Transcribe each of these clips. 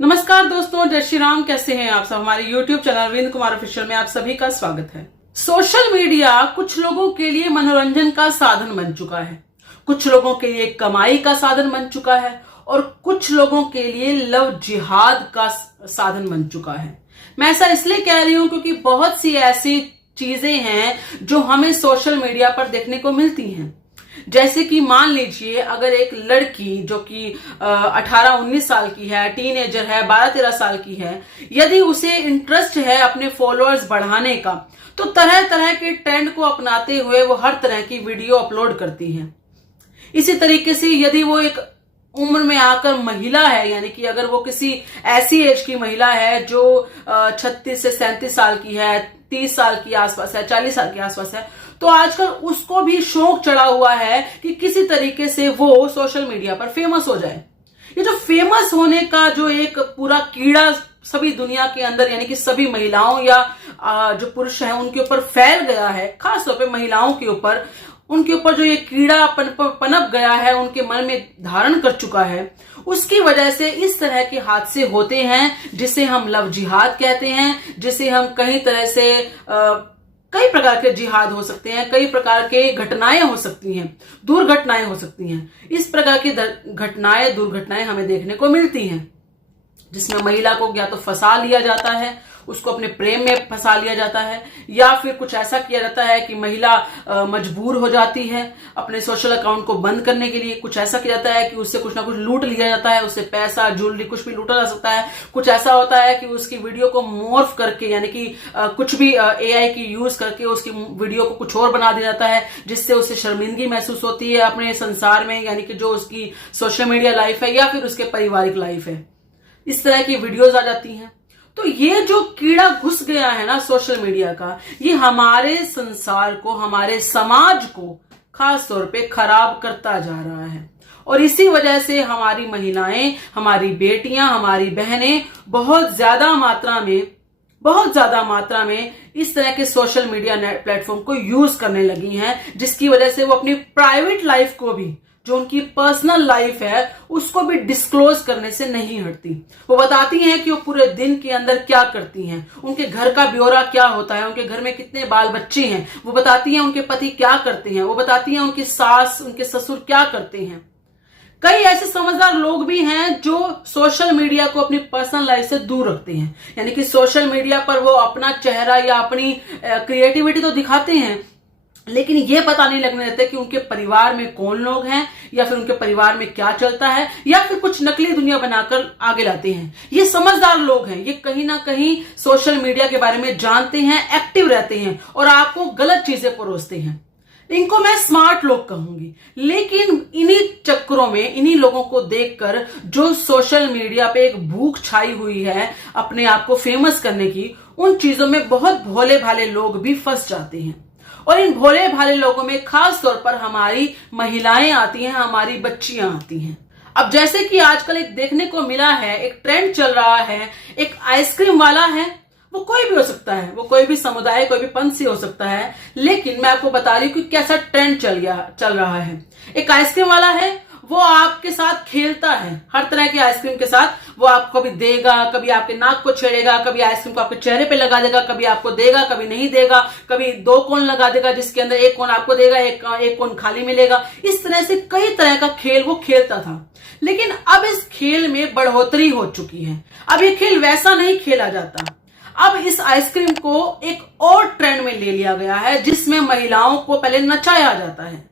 नमस्कार दोस्तों, जय श्री राम। कैसे हैं आप सब। हमारे YouTube channel Arvind Kumar official में आप सभी का स्वागत है। सोशल मीडिया कुछ लोगों के लिए मनोरंजन का साधन बन चुका है, कुछ लोगों के लिए कमाई का साधन बन चुका है और कुछ लोगों के लिए लव जिहाद का साधन बन चुका है। मैं ऐसा इसलिए कह रही हूं क्योंकि बहुत सी ऐसी चीजें हैं जो हमें सोशल मीडिया पर देखने को मिलती हैं। जैसे कि मान लीजिए, अगर एक लड़की जो कि 18-19 साल की है, टीनेजर है, 12-13 साल की है, यदि उसे इंटरेस्ट है अपने फॉलोअर्स बढ़ाने का, तो तरह तरह के ट्रेंड को अपनाते हुए वो हर तरह की वीडियो अपलोड करती है। इसी तरीके से यदि वो एक उम्र में आकर महिला है, यानी कि अगर वो किसी ऐसी एज की महिला है जो 36 से 37 साल की है, 30 साल की आसपास है, 40 साल के आसपास है, तो आजकल उसको भी शौक चढ़ा हुआ है कि किसी तरीके से वो सोशल मीडिया पर फेमस हो जाए। ये जो फेमस होने का जो एक पूरा कीड़ा सभी दुनिया के अंदर, यानी कि सभी महिलाओं या जो पुरुष हैं उनके ऊपर फैल गया है, खासतौर पे महिलाओं के ऊपर, उनके ऊपर जो ये कीड़ा पनप गया है, उनके मन में धारण कर चुका है, उसकी वजह से इस तरह के हादसे होते हैं जिसे हम लव जिहाद कहते हैं, जिसे हम कई तरह से कई प्रकार के जिहाद हो सकते हैं, कई प्रकार के घटनाएं हो सकती हैं, दुर्घटनाएं हो सकती हैं। इस प्रकार की घटनाएं, दुर्घटनाएं हमें देखने को मिलती हैं जिसमें महिला को या तो फंसा लिया जाता है, उसको अपने प्रेम में फंसा लिया जाता है, या फिर कुछ ऐसा किया जाता है कि महिला मजबूर हो जाती है अपने सोशल अकाउंट को बंद करने के लिए। कुछ ऐसा किया जाता है कि उससे कुछ ना कुछ लूट लिया जाता है, उससे पैसा, ज्वेलरी, कुछ भी लूटा जा सकता है। कुछ ऐसा होता है कि उसकी वीडियो को मॉर्फ करके, यानी कि कुछ भी AI की यूज करके उसकी वीडियो को कुछ और बना दिया जाता है, जिससे उसे शर्मिंदगी महसूस होती है अपने संसार में, यानी कि जो उसकी सोशल मीडिया लाइफ है या फिर उसके पारिवारिक लाइफ है। इस तरह की वीडियोज आ जाती हैं। तो ये जो कीड़ा घुस गया है ना सोशल मीडिया का, ये हमारे संसार को, हमारे समाज को खास तौर पे खराब करता जा रहा है। और इसी वजह से हमारी महिलाएं, हमारी बेटियां, हमारी बहनें बहुत ज्यादा मात्रा में इस तरह के सोशल मीडिया प्लेटफॉर्म को यूज करने लगी हैं, जिसकी वजह से वो अपनी प्राइवेट लाइफ को भी, जो उनकी पर्सनल लाइफ है, उसको भी डिस्क्लोज करने से नहीं हटती। वो बताती हैं कि वो पूरे दिन के अंदर क्या करती हैं, उनके घर का ब्यौरा क्या होता है, उनके घर में कितने बाल बच्चे हैं, वो बताती हैं उनके पति क्या करते हैं, वो बताती हैं उनकी सास, उनके ससुर क्या करते हैं। कई ऐसे समझदार लोग भी हैं जो सोशल मीडिया को अपनी पर्सनल लाइफ से दूर रखते हैं, यानी कि सोशल मीडिया पर वो अपना चेहरा या अपनी क्रिएटिविटी तो दिखाते हैं, लेकिन ये पता नहीं लगने देते कि उनके परिवार में कौन लोग हैं, या फिर उनके परिवार में क्या चलता है, या फिर कुछ नकली दुनिया बनाकर आगे लाते हैं। ये समझदार लोग हैं, ये कहीं ना कहीं सोशल मीडिया के बारे में जानते हैं, एक्टिव रहते हैं और आपको गलत चीजें परोसते हैं। इनको मैं स्मार्ट लोग कहूंगी। लेकिन इन्हीं चक्करों में, इन्हीं लोगों को देखकर जो सोशल मीडिया पे एक भूख छाई हुई है अपने आप को फेमस करने की, उन चीजों में बहुत भोले भाले लोग भी फंस जाते हैं। और इन भोले भाले लोगों में खास तौर पर हमारी महिलाएं आती हैं, हमारी बच्चियां आती हैं। अब जैसे कि आजकल एक देखने को मिला है, एक ट्रेंड चल रहा है, एक आइसक्रीम वाला है, वो कोई भी हो सकता है, वो कोई भी समुदाय, कोई भी पंथ से हो सकता है, लेकिन मैं आपको बता रही हूं कि कैसा ट्रेंड चल रहा है। एक आइसक्रीम वाला है, वो आपके साथ खेलता है, हर तरह की आइसक्रीम के साथ वो आपको कभी देगा, कभी आपके नाक को छेड़ेगा, कभी आइसक्रीम को आपके चेहरे पे लगा देगा, कभी आपको देगा, कभी नहीं देगा, कभी 2 कोन लगा देगा जिसके अंदर एक कोन आपको देगा, एक कोन खाली मिलेगा। इस तरह से कई तरह का खेल वो खेलता था। लेकिन अब इस खेल में बढ़ोतरी हो चुकी है। अब ये खेल वैसा नहीं खेला जाता। अब इस आइसक्रीम को एक और ट्रेंड में ले लिया गया है, जिसमें महिलाओं को पहले नचाया जाता है।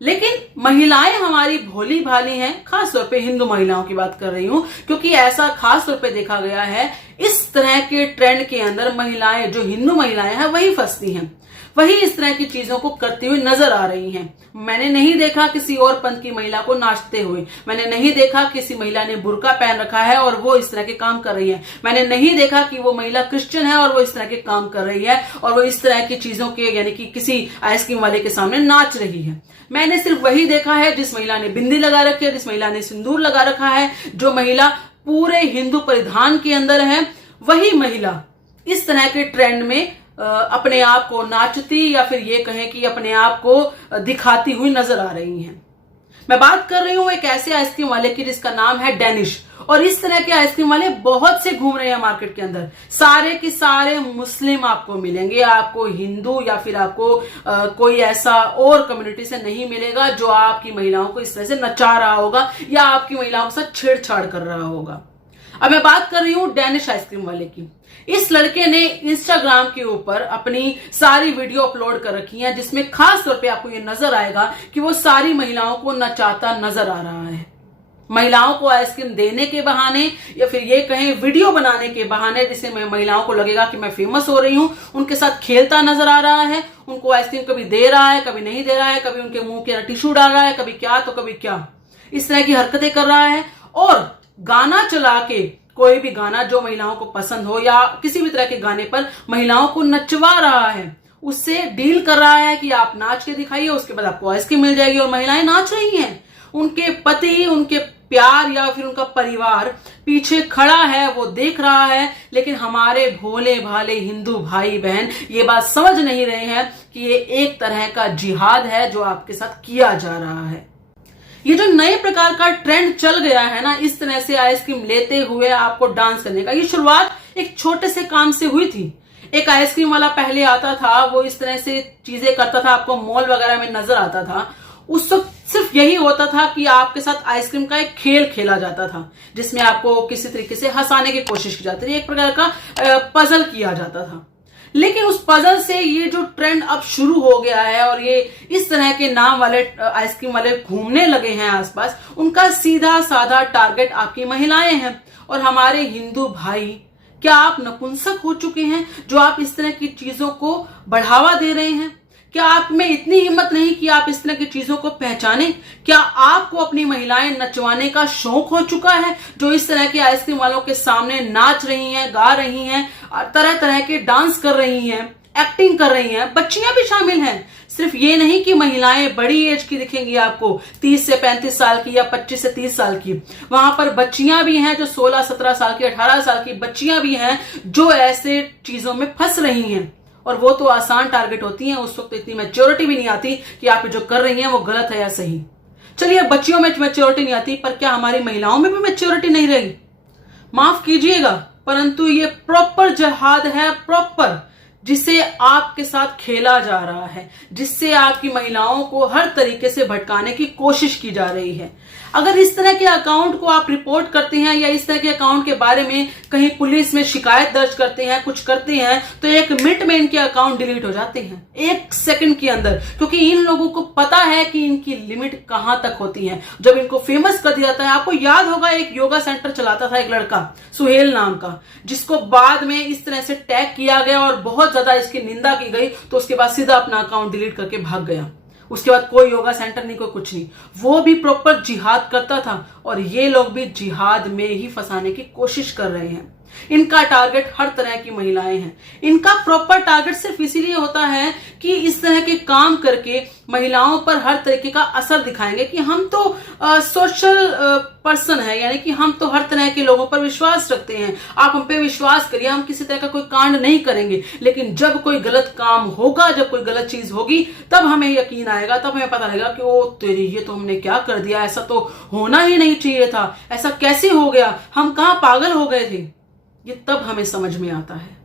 लेकिन महिलाएं हमारी भोली भाली हैं, खासतौर पे हिंदू महिलाओं की बात कर रही हूं, क्योंकि ऐसा खास तौर पे देखा गया है इस तरह के ट्रेंड के अंदर महिलाएं, जो हिंदू महिलाएं हैं, वही फंसती हैं, वही इस तरह की चीजों को करती हुई नजर आ रही हैं। मैंने नहीं देखा किसी और पंथ की महिला को नाचते हुए, मैंने नहीं देखा किसी महिला ने बुर्का पहन रखा है और वो इस तरह के काम कर रही है, मैंने नहीं देखा कि वो महिला क्रिश्चियन है और वो इस तरह के काम कर रही है और वो इस तरह की चीजों के, यानी कि किसी आइसक्रीम वाले के सामने नाच रही है। मैंने सिर्फ वही देखा है जिस महिला ने बिंदी लगा रखी है, जिस महिला ने सिंदूर लगा रखा है, जो महिला पूरे हिंदू परिधान के अंदर है, वही महिला इस तरह के ट्रेंड में अपने आप को नाचती, या फिर ये कहें कि अपने आप को दिखाती हुई नजर आ रही हैं। मैं बात कर रही हूं एक ऐसे आइसक्रीम वाले की जिसका नाम है डेनिश, और इस तरह के आइसक्रीम वाले बहुत से घूम रहे हैं मार्केट के अंदर। सारे के सारे मुस्लिम आपको मिलेंगे, आपको हिंदू या फिर आपको कोई ऐसा और कम्युनिटी से नहीं मिलेगा जो आपकी महिलाओं को इस तरह से नचा रहा होगा या आपकी महिलाओं के साथ छेड़छाड़ कर रहा होगा। अब मैं बात कर रही हूं डैनिश आइसक्रीम वाले की। इस लड़के ने इंस्टाग्राम के ऊपर अपनी सारी वीडियो अपलोड कर रखी है, जिसमें खास तौर पे आपको ये नजर आएगा कि वो सारी महिलाओं को नचाता नजर आ रहा है। महिलाओं को आइसक्रीम देने के बहाने या फिर ये कहें वीडियो बनाने के बहाने, जिससे महिलाओं को लगेगा कि मैं फेमस हो रही हूं, उनके साथ खेलता नजर आ रहा है। उनको आइसक्रीम कभी दे रहा है, कभी नहीं दे रहा है, कभी उनके मुंह के टिश्यू डाल रहा है, कभी क्या तो कभी क्या, इस तरह की हरकतें कर रहा है। और गाना चला के, कोई भी गाना जो महिलाओं को पसंद हो या किसी भी तरह के गाने पर महिलाओं को नचवा रहा है, उससे डील कर रहा है कि आप नाच के दिखाइए, उसके बाद आपको आइसक्रीम मिल जाएगी। और महिलाएं नाच रही हैं, उनके पति, उनके प्यार या फिर उनका परिवार पीछे खड़ा है, वो देख रहा है। लेकिन हमारे भोले भाले हिंदू भाई बहन ये बात समझ नहीं रहे हैं कि ये एक तरह का जिहाद है जो आपके साथ किया जा रहा है। ये जो नए प्रकार का ट्रेंड चल गया है ना, इस तरह से आइसक्रीम लेते हुए आपको डांस करने का, ये शुरुआत एक छोटे से काम से हुई थी। एक आइसक्रीम वाला पहले आता था, वो इस तरह से चीजें करता था, आपको मॉल वगैरह में नजर आता था। उस वक्त सिर्फ यही होता था कि आपके साथ आइसक्रीम का एक खेल खेला जाता था, जिसमें आपको किसी तरीके से हंसाने की कोशिश की जाती थी, एक प्रकार का पजल किया जाता था। लेकिन उस पजल से ये जो ट्रेंड अब शुरू हो गया है और ये इस तरह के नाम वाले आइसक्रीम वाले घूमने लगे हैं आसपास, उनका सीधा साधा टारगेट आपकी महिलाएं हैं और हमारे हिंदू भाई। क्या आप नपुंसक हो चुके हैं जो आप इस तरह की चीजों को बढ़ावा दे रहे हैं? क्या आप में इतनी हिम्मत नहीं कि आप इस तरह की चीजों को पहचाने? क्या आपको अपनी महिलाएं नचवाने का शौक हो चुका है, जो इस तरह के आइसक्रीम वालों के सामने नाच रही हैं, गा रही हैं, तरह तरह के डांस कर रही हैं, एक्टिंग कर रही हैं? बच्चियां भी शामिल हैं। सिर्फ ये नहीं कि महिलाएं बड़ी एज की दिखेंगी आपको, 30 से 35 साल की या 25 से 30 साल की, वहां पर बच्चियां भी हैं जो 16-17 साल की, 18 साल की बच्चियां भी हैं जो ऐसे चीजों में फंस रही हैं। और वो तो आसान टारगेट होती हैं, उस वक्त इतनी मैच्योरिटी भी नहीं आती कि आप जो कर रही हैं वो गलत है या सही। चलिए, बच्चियों में मैच्योरिटी नहीं आती, पर क्या हमारी महिलाओं में भी मैच्योरिटी नहीं रही? माफ कीजिएगा, परंतु ये प्रॉपर जिहाद है, प्रॉपर, जिसे आपके साथ खेला जा रहा है, जिससे आपकी महिलाओं को हर तरीके से भटकाने की कोशिश की जा रही है। अगर इस तरह के अकाउंट को आप रिपोर्ट करते हैं या इस तरह के अकाउंट के बारे में कहीं पुलिस में शिकायत दर्ज करते हैं, कुछ करते हैं, तो 1 मिनट में इनके अकाउंट डिलीट हो जाते हैं, 1 सेकंड के अंदर, क्योंकि इन लोगों को पता है कि इनकी लिमिट कहां तक होती है। जब इनको फेमस कर दिया जाता है, आपको याद होगा एक योगा सेंटर चलाता था एक लड़का सुहेल नाम का, जिसको बाद में इस तरह से टैग किया गया और बहुत ज्यादा इसकी निंदा की गई, तो उसके बाद सीधा अपना अकाउंट डिलीट करके भाग गया। उसके बाद कोई योगा सेंटर नहीं, कोई कुछ नहीं। वो भी प्रॉपर जिहाद करता था और ये लोग भी जिहाद में ही फंसाने की कोशिश कर रहे हैं। इनका टारगेट हर तरह की महिलाएं हैं। इनका प्रॉपर टारगेट सिर्फ इसीलिए होता है कि इस तरह के काम करके महिलाओं पर हर तरीके का असर दिखाएंगे कि हम तो सोशल पर्सन है, यानी कि हम तो हर तरह के लोगों पर विश्वास रखते हैं, आप हम पे विश्वास करिए, हम किसी तरह का कोई कांड नहीं करेंगे। लेकिन जब कोई गलत काम होगा, जब कोई गलत चीज होगी, तब हमें यकीन आएगा, तब हमें पता लगेगा कि ओ तेरी, ये तो हमने क्या कर दिया, ऐसा तो होना ही नहीं चाहिए था, ऐसा कैसे हो गया, हम कहां पागल हो गए थे। ये तब हमें समझ में आता है।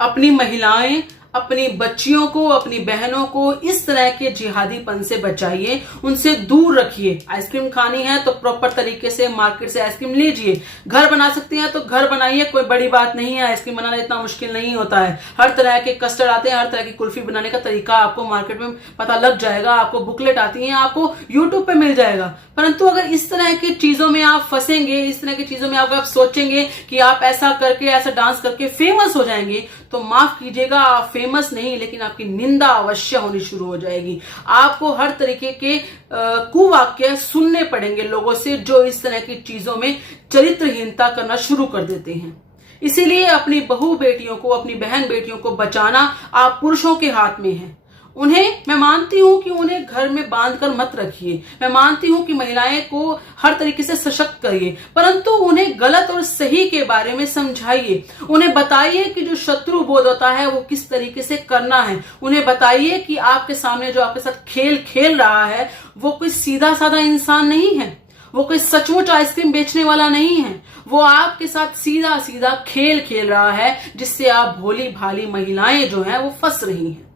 अपनी महिलाएं, अपनी बच्चियों को, अपनी बहनों को इस तरह के जिहादीपन से बचाइए, उनसे दूर रखिए। आइसक्रीम खानी है तो प्रॉपर तरीके से मार्केट से आइसक्रीम लीजिए। घर बना सकते हैं तो घर बनाइए, कोई बड़ी बात नहीं है, आइसक्रीम बनाना इतना मुश्किल नहीं होता है। हर तरह के कस्टर्ड आते हैं, हर तरह की कुल्फी बनाने का तरीका आपको मार्केट में पता लग जाएगा, आपको बुकलेट आती है, आपको यूट्यूब पे मिल जाएगा। परंतु अगर इस तरह की चीजों में आप फंसेंगे, इस तरह की चीजों में आप सोचेंगे कि आप ऐसा करके, ऐसा डांस करके फेमस हो जाएंगे, तो माफ कीजिएगा, आप फेमस नहीं, लेकिन आपकी निंदा अवश्य होनी शुरू हो जाएगी। आपको हर तरीके के कुवाक्य सुनने पड़ेंगे लोगों से जो इस तरह की चीजों में चरित्रहीनता करना शुरू कर देते हैं। इसीलिए अपनी बहू बेटियों को, अपनी बहन बेटियों को बचाना आप पुरुषों के हाथ में है। उन्हें, मैं मानती हूं कि उन्हें घर में बांधकर मत रखिए, मैं मानती हूं कि महिलाएं को हर तरीके से सशक्त करिए, परंतु उन्हें गलत और सही के बारे में समझाइए। उन्हें बताइए कि जो शत्रु बोध होता है वो किस तरीके से करना है। उन्हें बताइए कि आपके सामने जो आपके साथ खेल खेल रहा है वो कोई सीधा साधा इंसान नहीं है। वो कोई सचमुच आइसक्रीम बेचने वाला नहीं है। वो आपके साथ सीधा सीधा खेल खेल रहा है, जिससे आप भोली भाली महिलाएं जो हैं वो फंस रही हैं।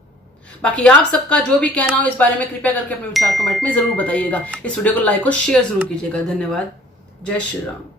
बाकी आप सबका जो भी कहना हो इस बारे में कृपया करके अपने विचार कमेंट में जरूर बताइएगा। इस वीडियो को लाइक और शेयर जरूर कीजिएगा। धन्यवाद। जय श्री राम।